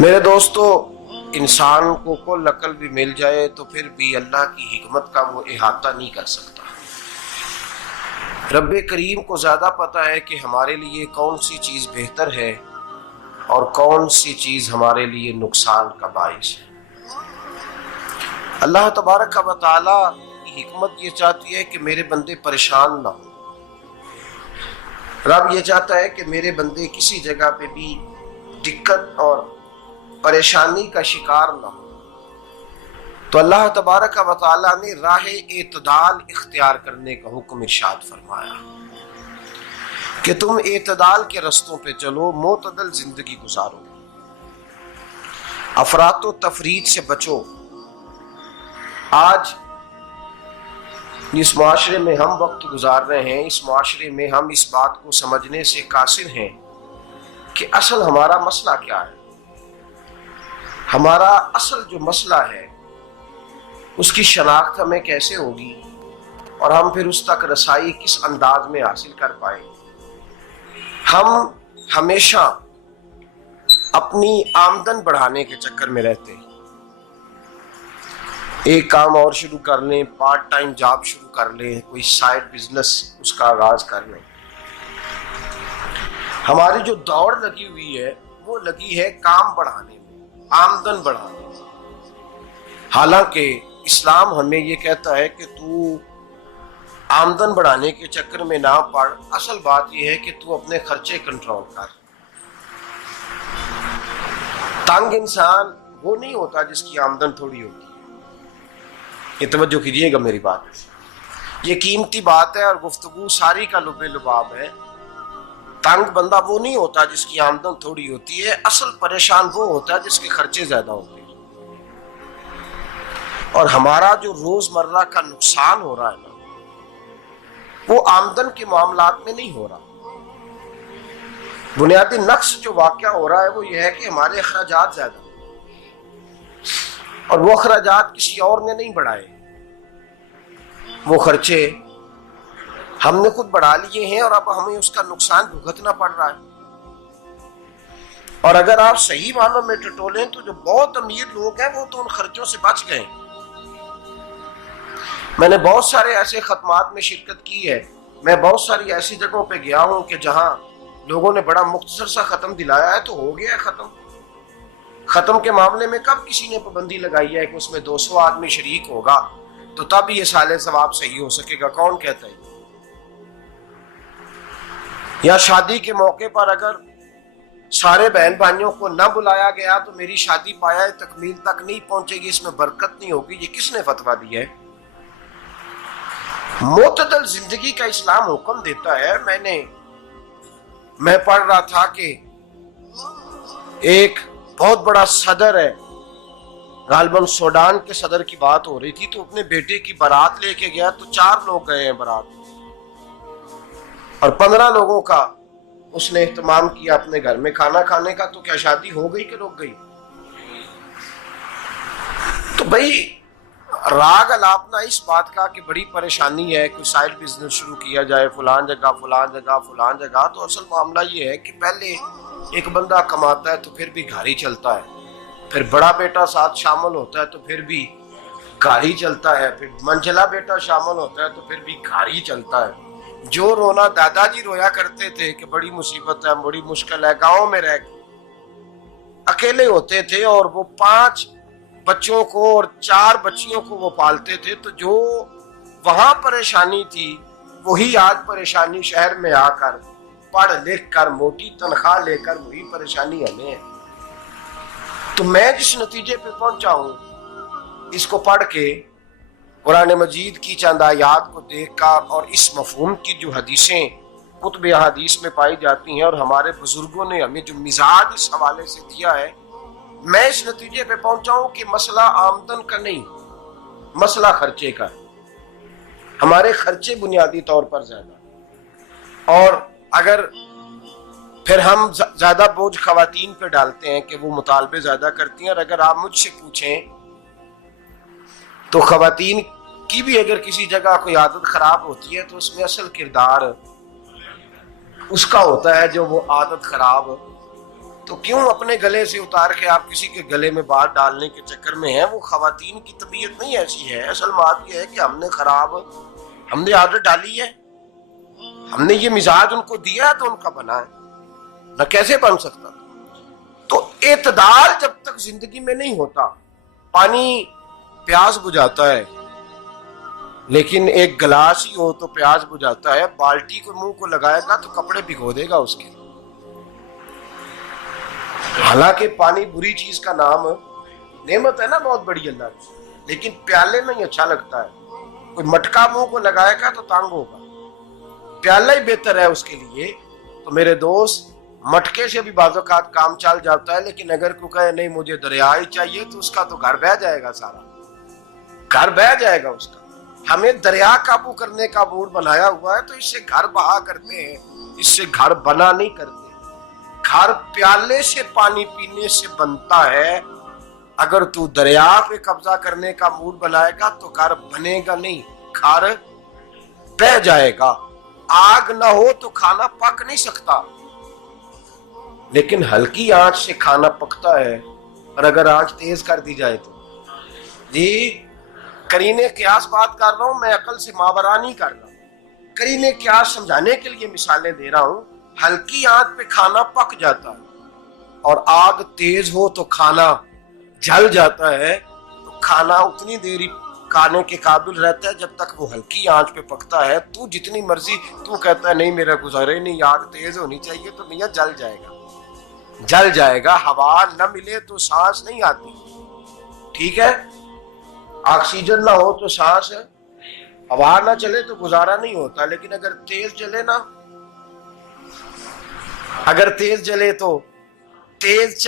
میرے دوستو، انسان کو کل عقل بھی مل جائے تو پھر بھی اللہ کی حکمت کا وہ احاطہ نہیں کر سکتا۔ رب کریم کو زیادہ پتہ ہے کہ ہمارے لیے کون سی چیز بہتر ہے اور کون سی چیز ہمارے لیے نقصان کا باعث ہے۔ اللہ تبارک و تعالی کی حکمت یہ چاہتی ہے کہ میرے بندے پریشان نہ ہوں۔ رب یہ چاہتا ہے کہ میرے بندے کسی جگہ پہ بھی دقت اور پریشانی کا شکار نہ ہو، تو اللہ تبارک و تعالی نے راہ اعتدال اختیار کرنے کا حکم ارشاد فرمایا کہ تم اعتدال کے رستوں پہ چلو، معتدل زندگی گزارو، افراط و تفریط سے بچو۔ آج جس معاشرے میں ہم وقت گزار رہے ہیں، اس معاشرے میں ہم اس بات کو سمجھنے سے قاصر ہیں کہ اصل ہمارا مسئلہ کیا ہے۔ ہمارا اصل جو مسئلہ ہے اس کی شناخت ہمیں کیسے ہوگی اور ہم پھر اس تک رسائی کس انداز میں حاصل کر پائیں۔ ہم ہمیشہ اپنی آمدن بڑھانے کے چکر میں رہتے ہیں، ایک کام اور شروع کر لیں، پارٹ ٹائم جاب شروع کر لیں، کوئی سائیڈ بزنس اس کا آغاز کر لیں۔ ہماری جو دوڑ لگی ہوئی ہے وہ لگی ہے کام بڑھانے میں، آمدن بڑھانے میں، حالانکہ اسلام ہمیں یہ کہتا ہے کہ تو آمدن بڑھانے کے چکر میں نہ پڑ، اصل بات یہ ہے کہ تو اپنے خرچے کنٹرول کر۔ تنگ انسان وہ نہیں ہوتا جس کی آمدن تھوڑی ہوتی ہے، یہ توجہ کیجیے گا میری بات، یہ قیمتی بات ہے اور گفتگو ساری کا لب لباب ہے۔ تنگ بندہ وہ نہیں ہوتا جس کی آمدن تھوڑی ہوتی ہے، اصل پریشان وہ ہوتا ہے جس کے خرچے زیادہ ہوتے ہیں۔ اور ہمارا جو روزمرہ کا نقصان ہو رہا ہے نا، وہ آمدن کے معاملات میں نہیں ہو رہا۔ بنیادی نقص جو واقعہ ہو رہا ہے وہ یہ ہے کہ ہمارے اخراجات زیادہ ہیں، اور وہ اخراجات کسی اور نے نہیں بڑھائے، وہ خرچے ہم نے خود بڑھا لیے ہیں اور اب ہمیں اس کا نقصان بھگتنا پڑ رہا ہے۔ اور اگر آپ صحیح معنوں میں ٹٹولیں تو جو بہت امیر لوگ ہیں وہ تو ان خرچوں سے بچ گئے۔ میں نے بہت سارے ایسے ختمات میں شرکت کی ہے، میں بہت ساری ایسی جگہوں پہ گیا ہوں کہ جہاں لوگوں نے بڑا مختصر سا ختم دلایا ہے تو ہو گیا ہے ختم۔ ختم کے معاملے میں کب کسی نے پابندی لگائی ہے کہ اس میں 200 آدمی شریک ہوگا تو تب یہ سال ثواب صحیح ہو سکے گا؟ کون کہتا ہے؟ یا شادی کے موقع پر اگر سارے بہن بھائیوں کو نہ بلایا گیا تو میری شادی پایہ تکمیل تک نہیں پہنچے گی، اس میں برکت نہیں ہوگی، یہ کس نے فتویٰ دیا ہے؟ معتدل زندگی کا اسلام حکم دیتا ہے۔ میں پڑھ رہا تھا کہ ایک بہت بڑا صدر ہے، غالباً سوڈان کے صدر کی بات ہو رہی تھی، تو اپنے بیٹے کی بارات لے کے گیا تو 4 لوگ گئے ہیں بارات، اور 15 لوگوں کا اس نے اہتمام کیا اپنے گھر میں کھانا کھانے کا۔ تو کیا شادی ہو گئی کہ رک گئی؟ تو بھائی راگ الاپنا اس بات کا کہ بڑی پریشانی ہے، کوئی سائیڈ بزنس شروع کیا جائے فلان جگہ فلان جگہ فلان جگہ، تو اصل معاملہ یہ ہے کہ پہلے ایک بندہ کماتا ہے تو پھر بھی گھر ہی چلتا ہے، پھر بڑا بیٹا ساتھ شامل ہوتا ہے تو پھر بھی گھر ہی چلتا ہے، پھر منجلا بیٹا شامل ہوتا ہے تو پھر بھی گھر ہی چلتا ہے۔ جو رونا دادا جی رویا کرتے تھے کہ بڑی مصیبت ہے، بڑی مشکل ہے، گاؤں میں رہ اکیلے ہوتے تھے اور وہ 5 بچوں کو اور 4 بچیوں کو وہ پالتے تھے، تو جو وہاں پریشانی تھی وہی آج پریشانی شہر میں آ کر پڑھ لکھ کر موٹی تنخواہ لے کر وہی پریشانی ہمیں ہے۔ تو میں جس نتیجے پہ پہنچا ہوں اس کو پڑھ کے، قرآن مجید کی چند آیات کو دیکھ کر اور اس مفہوم کی جو حدیثیں کتب احادیث میں پائی جاتی ہیں اور ہمارے بزرگوں نے ہمیں جو مزاج اس حوالے سے دیا ہے، میں اس نتیجے پہ پہنچا ہوں کہ مسئلہ آمدن کا نہیں، مسئلہ خرچے کا ہے۔ ہمارے خرچے بنیادی طور پر زیادہ، اور اگر پھر ہم زیادہ بوجھ خواتین پہ ڈالتے ہیں کہ وہ مطالبے زیادہ کرتی ہیں، اور اگر آپ مجھ سے پوچھیں تو خواتین کی بھی اگر کسی جگہ کوئی عادت خراب ہوتی ہے تو اس میں اصل کردار اس کا ہوتا ہے جو وہ عادت خراب تو کیوں اپنے گلے سے اتار کے آپ کسی کے گلے میں بات ڈالنے کے چکر میں ہیں؟ وہ خواتین کی طبیعت نہیں ایسی ہے. اصل بات یہ ہے کہ ہم نے عادت ڈالی ہے، ہم نے یہ مزاج ان کو دیا ہے تو ان کا بنا ہے، نہ کیسے بن سکتا. تو اعتدال جب تک زندگی میں نہیں ہوتا، پانی پیاس بجھاتا ہے لیکن ایک گلاس ہی ہو تو پیاس بجھاتا ہے، بالٹی کو منہ کو لگائے گا تو کپڑے بھگو دے گا اس کے. حالانکہ پانی بری چیز کا نام نعمت ہے نا بہت بڑی اللہ کی، لیکن پیالے میں ہی اچھا لگتا ہے. کوئی مٹکا منہ کو لگائے گا تو تانگ ہوگا، پیالہ ہی بہتر ہے اس کے لیے. تو میرے دوست، مٹکے سے بھی بعض اوقات کام چل جاتا ہے، لیکن اگر کوئی کہے نہیں مجھے دریا ہی چاہیے تو اس کا تو گھر بہہ جائے گا، سارا گھر بہہ جائے گا اس کا. ہمیں دریا قابو کرنے کا موڈ بنایا ہوا ہے تو اس سے گھر بہا کرتے ہیں، اس سے گھر بنا نہیں کرتے. گھر پیالے سے پانی پینے سے بنتا ہے. اگر تو دریا پہ قبضہ کرنے کا موڈ بنائے گا تو گھر بنے گا نہیں، گھر بہ جائے گا. آگ نہ ہو تو کھانا پک نہیں سکتا، لیکن ہلکی آنچ سے کھانا پکتا ہے. اور اگر آنچ تیز کر دی جائے تو جی قرینے قیاس بات کر رہا ہوں، میں عقل سے ماورا نہیں کر رہا. قرینے قیاس سمجھانے کے لیے مثالیں دے رہا ہوں. ہلکی آنچ پہ کھانا پک جاتا ہے اور آگ تیز ہو تو کھانا جل جاتا ہے. تو کھانا اتنی دیر کھانے کے قابل رہتا ہے جب تک وہ ہلکی آنچ پہ پکتا ہے. تو جتنی مرضی تو کہتا ہے نہیں میرا گزارے نہیں، آگ تیز ہونی چاہیے، تو میاں جل جائے گا، جل جائے گا. ہوا نہ ملے تو سانس نہیں آتی، ٹھیک ہے؟ آکسیجن نہ ہو تو سانس ہے، ہوا نہ چلے تو گزارا نہیں ہوتا. لیکن اگر تیز جلے نا، اگر تیز جلے تو تیز